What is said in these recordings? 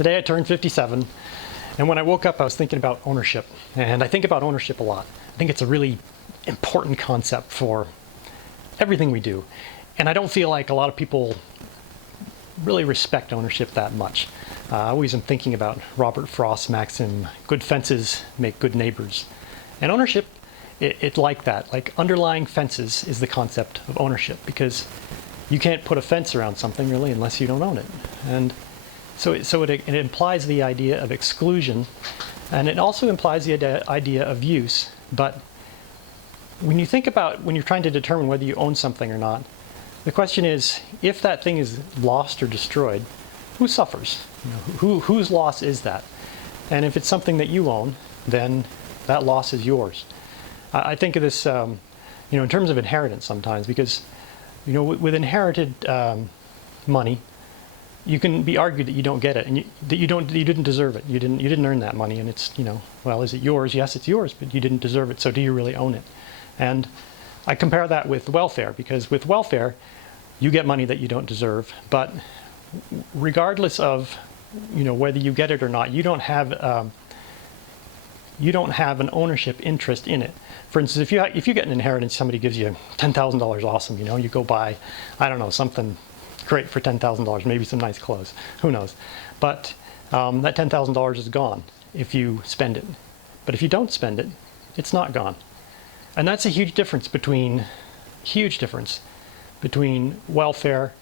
Today I turned 57, and when I woke up I was thinking about ownership, and I think about ownership a lot. I think it's a really important concept for everything we do, and I don't feel like a lot of people really respect ownership that much. I always am thinking about Robert Frost's maxim, good fences make good neighbors. And ownership, it's like that. Like underlying fences is the concept of ownership, because you can't put a fence around something really unless you don't own it. And so it implies the idea of exclusion, and it also implies the idea of use. But when you think about when you're trying to determine whether you own something or not, the question is, if that thing is lost or destroyed, who suffers? Whose loss is that? And if it's something that you own, then that loss is yours. I think of this, in terms of inheritance sometimes, because, with inherited money, you can be argued that you don't get it, and that you didn't deserve it. You didn't earn that money, and it's, well, is it yours? Yes, it's yours, but you didn't deserve it. So do you really own it? And I compare that with welfare, because with welfare, you get money that you don't deserve, but regardless of, whether you get it or not, you don't have an ownership interest in it. For instance, if you get an inheritance, somebody gives you $10,000, awesome. You go buy, I don't know, something great for $10,000, maybe some nice clothes. Who knows? But that $10,000 is gone if you spend it. But if you don't spend it, it's not gone. And that's a huge difference between welfare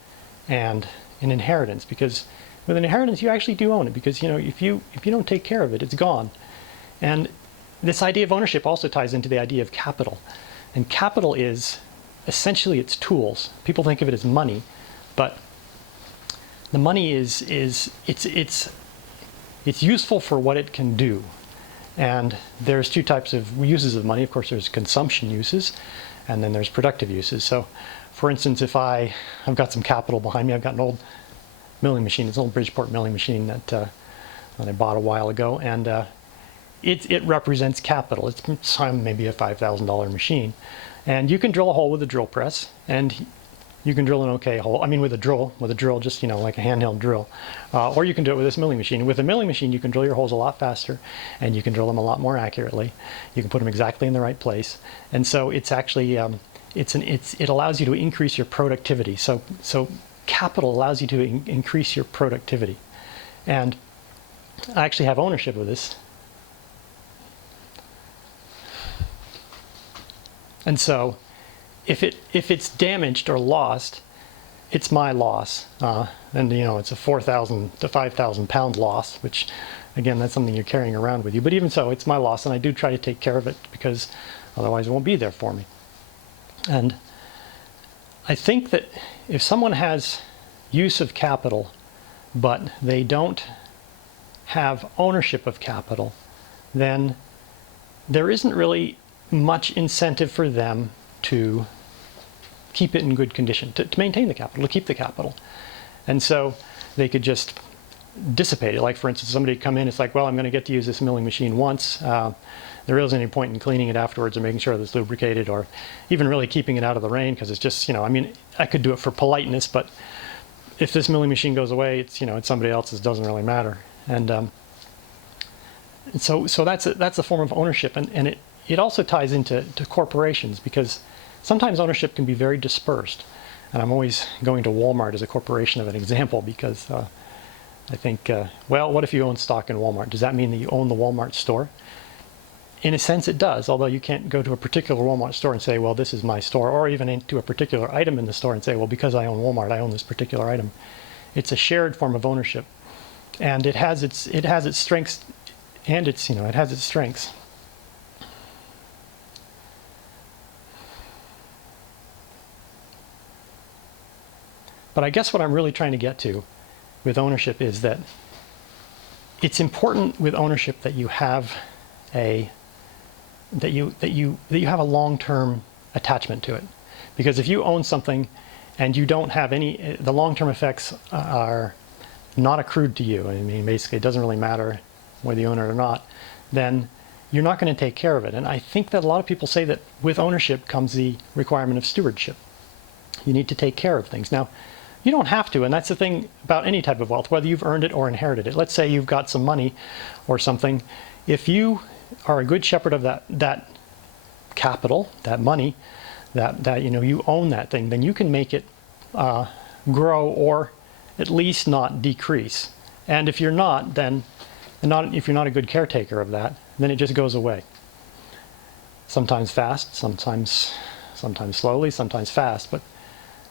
and an inheritance, because with an inheritance you actually do own it, because if you don't take care of it, it's gone. And this idea of ownership also ties into the idea of capital. And capital is essentially its tools. People think of it as money, but the money is it's useful for what it can do. And there's two types of uses of money. Of course, there's consumption uses, and then there's productive uses. So, for instance, if I've got some capital behind me, I've got an old milling machine. It's an old Bridgeport milling machine that I bought a while ago, and it represents capital. It's maybe a $5,000 machine, and you can drill a hole with a drill press, and you can drill an okay hole. I mean, with a drill, just like a handheld drill, or you can do it with this milling machine. With a milling machine, you can drill your holes a lot faster, and you can drill them a lot more accurately. You can put them exactly in the right place, and so it's actually it allows you to increase your productivity. So capital allows you to increase your productivity, and I actually have ownership of this. And so if it's damaged or lost, it's my loss, and it's a 4,000 to 5,000 pound loss, which again, that's something you're carrying around with you. But even so, it's my loss, and I do try to take care of it, because otherwise it won't be there for me. And I think that if someone has use of capital, but they don't have ownership of capital, then there isn't really much incentive for them to keep it in good condition, to maintain the capital, to keep the capital. And so they could just dissipate it. Like, for instance, somebody would come in, it's like, well, I'm going to get to use this milling machine once. There isn't any point in cleaning it afterwards or making sure that it's lubricated, or even really keeping it out of the rain, because it's just, I could do it for politeness, but if this milling machine goes away, it's somebody else's, doesn't really matter. And so that's a form of ownership, and it also ties into corporations, because sometimes ownership can be very dispersed. And I'm always going to Walmart as a corporation of an example, because I think, well, what if you own stock in Walmart? Does that mean that you own the Walmart store? In a sense, it does, although you can't go to a particular Walmart store and say, well, this is my store, or even into a particular item in the store and say, well, because I own Walmart, I own this particular item. It's a shared form of ownership, and it has its strengths, and it has its strengths. But I guess what I'm really trying to get to with ownership is that it's important with ownership that you have a long-term attachment to it. Because if you own something and you don't have any, the long-term effects are not accrued to you. I mean, basically, it doesn't really matter whether you own it or not. Then you're not going to take care of it. And I think that a lot of people say that with ownership comes the requirement of stewardship. You need to take care of things. Now, You don't have to, and that's the thing about any type of wealth, whether you've earned it or inherited it. Let's say you've got some money or something. If you are a good shepherd of that capital, that money, that you own that thing, then you can make it grow or at least not decrease. And if you're not, then if you're not a good caretaker of that, then it just goes away. Sometimes fast, sometimes slowly, sometimes fast. But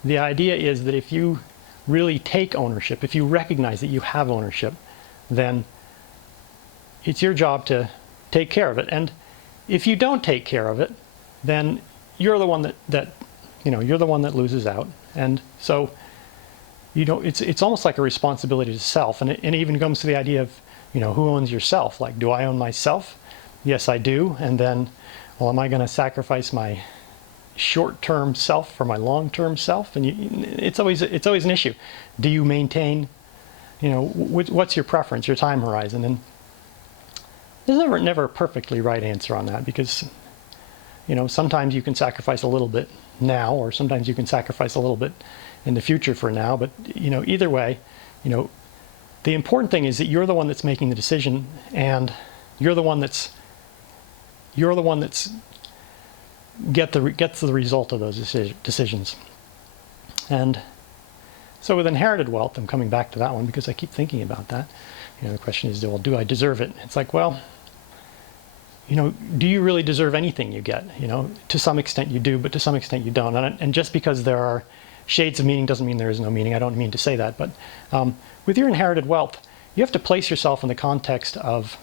the idea is that if you really take ownership, if you recognize that you have ownership, then it's your job to take care of it. And if you don't take care of it, then you're the one you're the one that loses out. And so it's almost like a responsibility to self, and it even comes to the idea of who owns yourself. Like, do I own myself? Yes, I do. And then, well, am I going to sacrifice my short-term self for my long-term self? And it's always an issue. Do you maintain, what's your preference, your time horizon? And there's never a perfectly right answer on that, because sometimes you can sacrifice a little bit now, or sometimes you can sacrifice a little bit in the future for now. But either way, the important thing is that you're the one that's making the decision, and you're the one that's gets the result of those decisions. And so with inherited wealth, I'm coming back to that one because I keep thinking about that. The question is, well, do I deserve it? It's like, well, do you really deserve anything you get? To some extent you do, but to some extent you don't. And just because there are shades of meaning doesn't mean there is no meaning. I don't mean to say that. But with your inherited wealth, you have to place yourself in the context of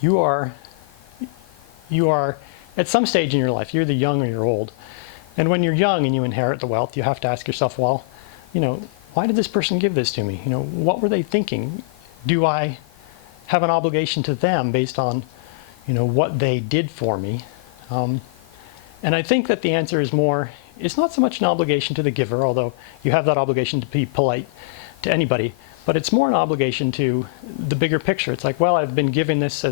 you are at some stage in your life, you're either young or you're old. And when you're young and you inherit the wealth, you have to ask yourself, well, why did this person give this to me? What were they thinking? Do I have an obligation to them based on what they did for me? And I think that the answer is it's not so much an obligation to the giver, although you have that obligation to be polite to anybody, but it's more an obligation to the bigger picture. It's like, well, I've been given this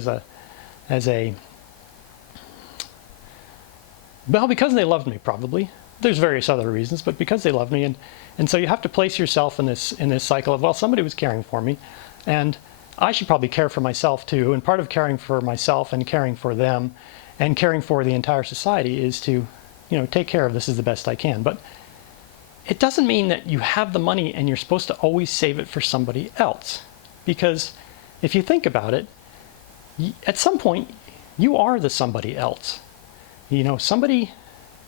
well, because they loved me, probably. There's various other reasons, but because they loved me. And so you have to place yourself in this cycle of, well, somebody was caring for me, and I should probably care for myself too. And part of caring for myself and caring for them and caring for the entire society is to, take care of this as the best I can. But it doesn't mean that you have the money and you're supposed to always save it for somebody else. Because if you think about it, at some point, you are the somebody else. Somebody,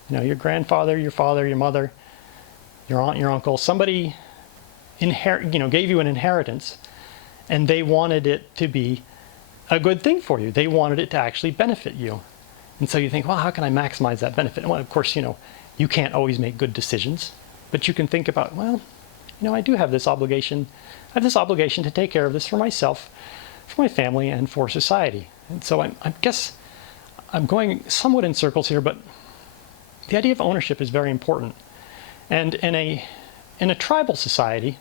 your grandfather, your father, your mother, your aunt, your uncle, somebody gave you an inheritance, and they wanted it to be a good thing for you. They wanted it to actually benefit you. And so you think, well, how can I maximize that benefit? Well, of course, you can't always make good decisions, but you can think about, well, I do have this obligation. I have this obligation to take care of this for myself, for my family, and for society. And so I guess I'm going somewhat in circles here, but the idea of ownership is very important. And in a tribal society,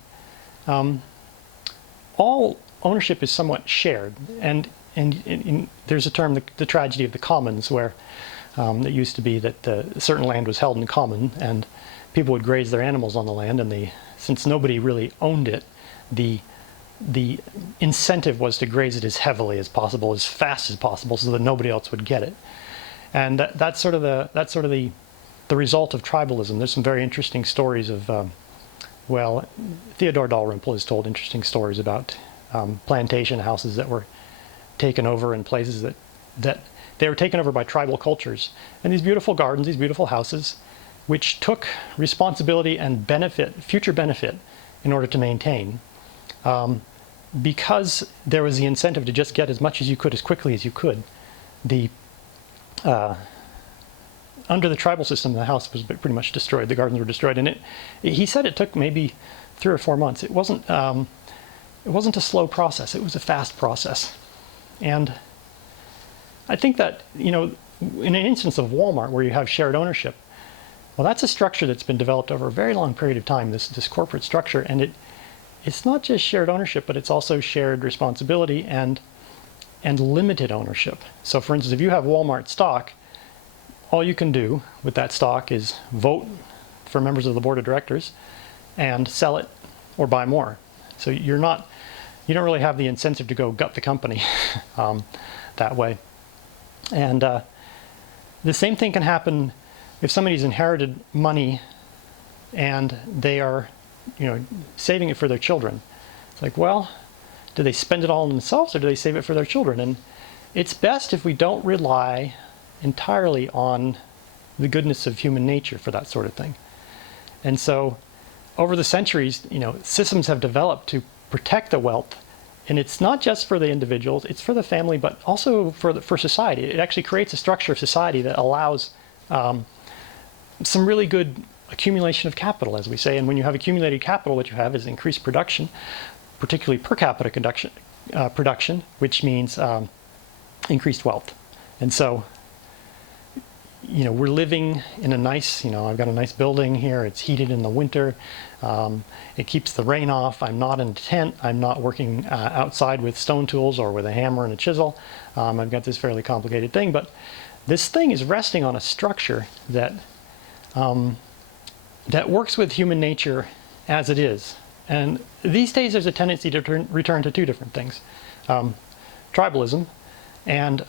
all ownership is somewhat shared. And there's a term, the tragedy of the commons, where it used to be that a certain land was held in common, and people would graze their animals on the land, and since nobody really owned it, the incentive was to graze it as heavily as possible, as fast as possible, so that nobody else would get it. And that's sort of the result of tribalism. There's some very interesting stories of, Theodore Dalrymple has told interesting stories about plantation houses that were taken over in places that they were taken over by tribal cultures. And these beautiful gardens, these beautiful houses, which took responsibility and future benefit in order to maintain. Because there was the incentive to just get as much as you could as quickly as you could. Under the tribal system, the house was pretty much destroyed. The gardens were destroyed, and he said it took maybe 3 or 4 months. It wasn't a slow process. It was a fast process. And I think that, in an instance of Walmart where you have shared ownership, well, that's a structure that's been developed over a very long period of time, this corporate structure, and it's not just shared ownership, but it's also shared responsibility and limited ownership. So for instance, if you have Walmart stock, all you can do with that stock is vote for members of the board of directors and sell it or buy more. So you don't really have the incentive to go gut the company that way. And the same thing can happen if somebody's inherited money and they are, saving it for their children. It's like, well, do they spend it all on themselves or do they save it for their children? And it's best if we don't rely entirely on the goodness of human nature for that sort of thing. And so over the centuries, systems have developed to protect the wealth. And it's not just for the individuals, it's for the family, but also for society. It actually creates a structure of society that allows some really good accumulation of capital, as we say. And when you have accumulated capital, what you have is increased production, particularly per capita production, which means increased wealth. And so, we're living in a nice, I've got a nice building here. It's heated in the winter. It keeps the rain off. I'm not in a tent. I'm not working outside with stone tools or with a hammer and a chisel. I've got this fairly complicated thing, but this thing is resting on a structure that that works with human nature as it is. And these days there's a tendency to return to two different things. Tribalism and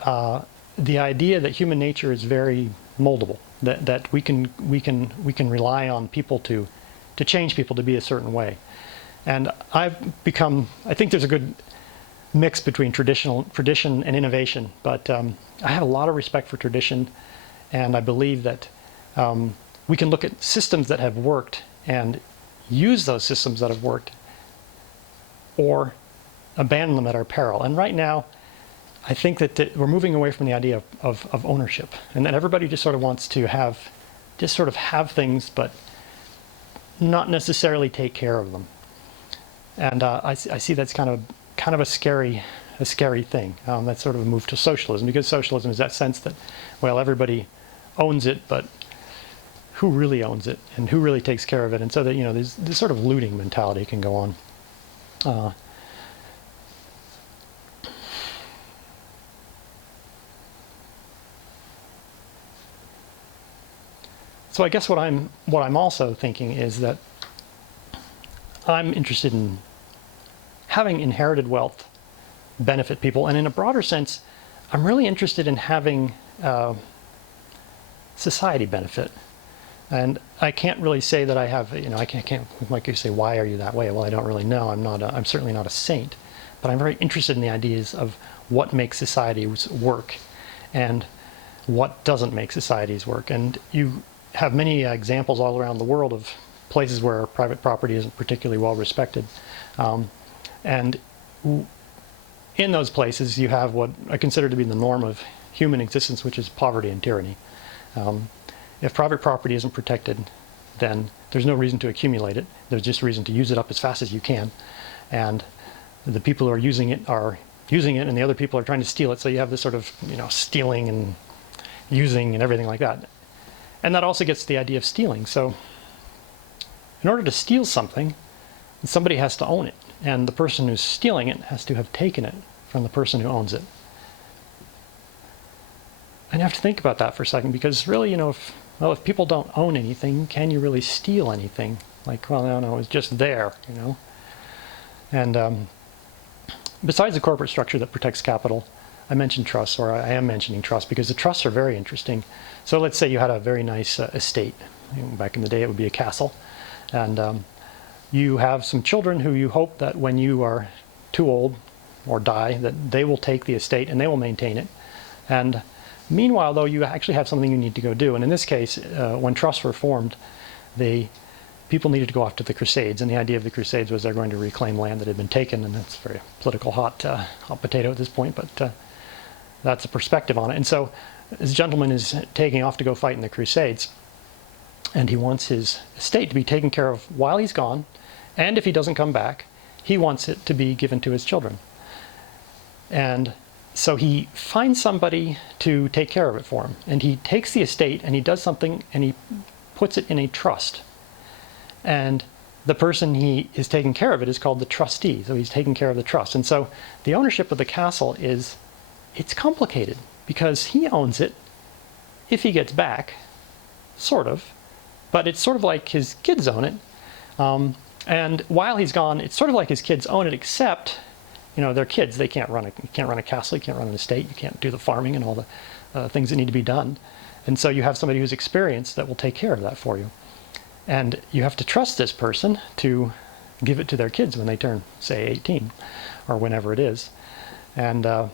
the idea that human nature is very moldable, that we can rely on people to change people to be a certain way. And I think there's a good mix between tradition and innovation, but I have a lot of respect for tradition, and I believe that we can look at systems that have worked and use those systems that have worked, or abandon them at our peril. And right now, I think that we're moving away from the idea of ownership, and that everybody just sort of wants to have things, but not necessarily take care of them. And I see that's kind of a scary thing. That's sort of a move to socialism, because socialism is that sense that, well, everybody owns it, but who really owns it and who really takes care of it? And so that there's this sort of looting mentality can go on. So I guess what I'm also thinking is that I'm interested in having inherited wealth benefit people, and in a broader sense, I'm really interested in having society benefit. And I can't really say that I have, I can't, like you say, why are you that way? Well, I don't really know. I'm certainly not a saint, but I'm very interested in the ideas of what makes societies work and what doesn't make societies work. And you have many examples all around the world of places where private property isn't particularly well respected. And in those places, you have what I consider to be the norm of human existence, which is poverty and tyranny. If private property isn't protected, then there's no reason to accumulate it. There's just reason to use it up as fast as you can. And the people who are using it, and the other people are trying to steal it. So you have this sort of, stealing and using and everything like that. And that also gets to the idea of stealing. So in order to steal something, somebody has to own it. And the person who's stealing it has to have taken it from the person who owns it. And you have to think about that for a second, because really, if people don't own anything, can you really steal anything? Like, well, no, it's just there, And besides the corporate structure that protects capital, I mentioned trusts, or I am mentioning trusts, because the trusts are very interesting. So let's say you had a very nice estate. Back in the day, it would be a castle. And you have some children who you hope that when you are too old or die, that they will take the estate and they will maintain it. And meanwhile, though, you actually have something you need to go do. And in this case, when trusts were formed, people needed to go off to the Crusades. And the idea of the Crusades was they're going to reclaim land that had been taken. And that's a very political hot potato at this point, but that's a perspective on it. And so this gentleman is taking off to go fight in the Crusades. And he wants his estate to be taken care of while he's gone. And if he doesn't come back, he wants it to be given to his children. And so he finds somebody to take care of it for him. And he takes the estate and he does something and he puts it in a trust. And the person he is taking care of it is called the trustee. So he's taking care of the trust. And so the ownership of the castle it's complicated, because he owns it if he gets back, sort of. But it's sort of like his kids own it. And while he's gone, it's sort of like his kids own it, except, they're kids. They can't run you can't run a castle, you can't run an estate, you can't do the farming and all the things that need to be done. And so you have somebody who's experienced that will take care of that for you. And you have to trust this person to give it to their kids when they turn, say, 18 or whenever it is. And so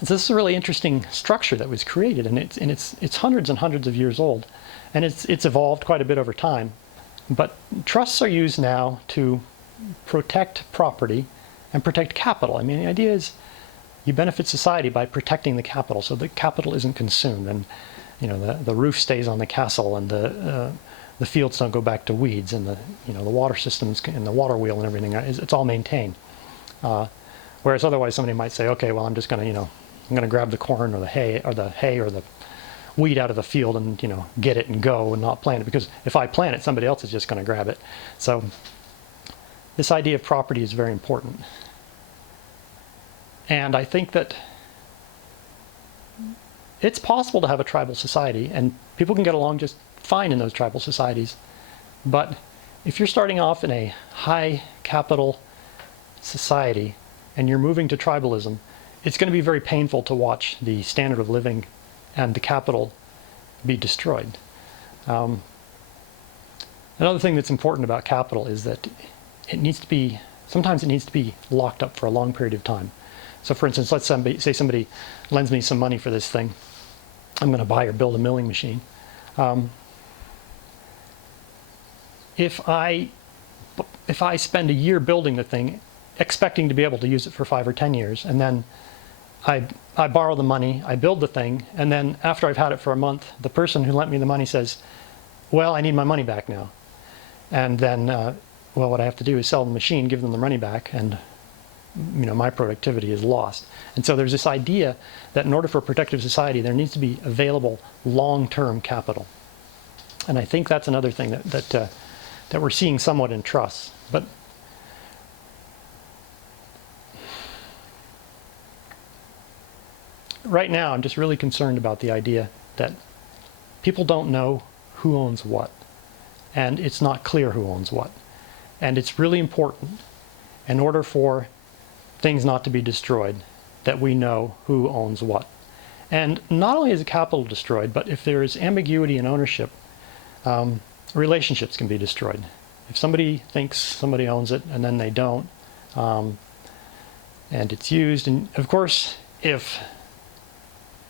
this is a really interesting structure that was created, and it's hundreds and hundreds of years old, and it's evolved quite a bit over time. But trusts are used now to protect property and protect capital. I mean, the idea is you benefit society by protecting the capital, so the capital isn't consumed, and the roof stays on the castle, and the fields don't go back to weeds, and the water systems and the water wheel and everything, it's all maintained. Whereas otherwise somebody might say, okay, well, I'm just going to I'm going to grab the corn or the hay or the wheat out of the field and get it and go and not plant it, because if I plant it, somebody else is just going to grab it. So this idea of property is very important. And I think that it's possible to have a tribal society, and people can get along just fine in those tribal societies. But if you're starting off in a high capital society and you're moving to tribalism, it's going to be very painful to watch the standard of living and the capital be destroyed. Another thing that's important about capital is that sometimes it needs to be locked up for a long period of time. So for instance, let's say somebody lends me some money for this thing. I'm going to buy or build a milling machine. If I spend a year building the thing, expecting to be able to use it for 5 or 10 years, and then I borrow the money, I build the thing, and then after I've had it for a month, the person who lent me the money says, well, I need my money back now. And then, well, what I have to do is sell the machine, give them the money back, and my productivity is lost. And so there's this idea that in order for a protective society, there needs to be available long-term capital. And I think that's another thing that we're seeing somewhat in trusts. But right now, I'm just really concerned about the idea that people don't know who owns what, and it's not clear who owns what. And it's really important, in order for things not to be destroyed, that we know who owns what. And not only is the capital destroyed, but if there is ambiguity in ownership, relationships can be destroyed. If somebody thinks somebody owns it and then they don't, and it's used, and of course, if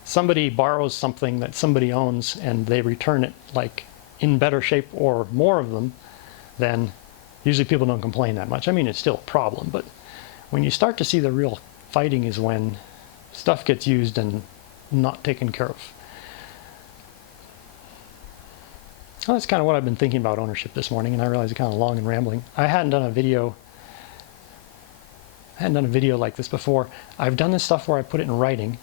somebody borrows something that somebody owns and they return it like in better shape or more of them, then usually people don't complain that much. I mean, it's still a problem, but when you start to see the real fighting is when stuff gets used and not taken care of. Well, that's kind of what I've been thinking about ownership this morning, and I realize it's kind of long and rambling. I hadn't done a video like this before. I've done this stuff where I put it in writing,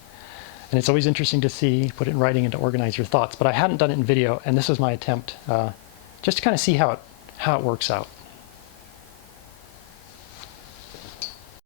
and it's always interesting to see, put it in writing and to organize your thoughts, but I hadn't done it in video, and this was my attempt just to kind of see how it works out.